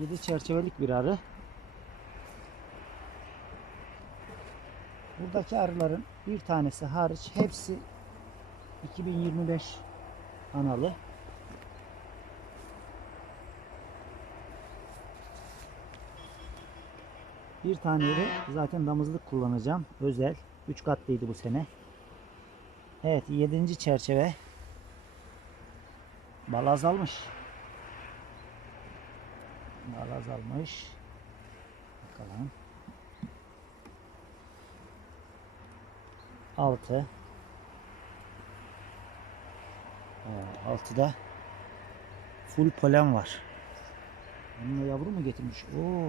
7 çerçevelik bir arı. Buradaki arıların bir tanesi hariç hepsi 2025 analı. Bir taneyi zaten damızlık kullanacağım. Özel. 3 katlıydı bu sene. Evet 7. çerçeve. Bal azalmış. Bal azalmış. Bakalım. 6 Altıda full polen var. Bununla yavru mu getirmiş? Oo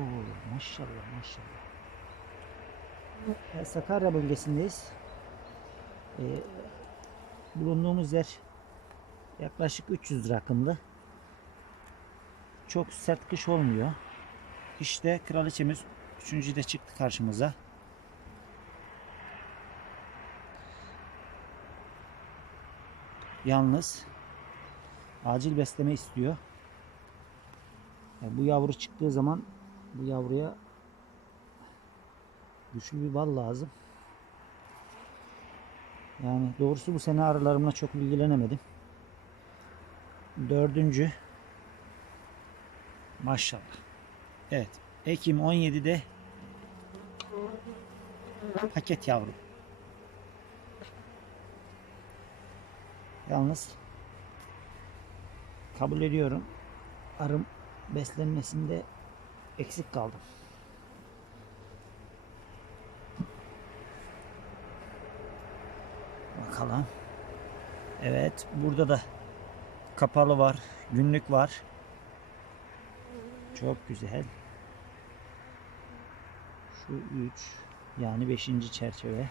maşallah maşallah. Evet, Sakarya bölgesindeyiz. Ee, bulunduğumuz yer yaklaşık 300 rakımlı. Çok sert kış olmuyor. İşte kraliçemiz üçüncü de çıktı karşımıza. Yalnız acil besleme istiyor. Yani bu yavru çıktığı zaman bu yavruya güçlü bir bal lazım. Yani doğrusu bu sene arılarımla çok bilgilenemedim. Dördüncü maşallah. Evet. Ekim 17'de paket yavru. Yalnız kabul ediyorum. Arım beslenmesinde eksik kaldım. Bakalım. Evet, burada da kapalı var, günlük var. Çok güzel. Şu 3 yani 5. çerçeve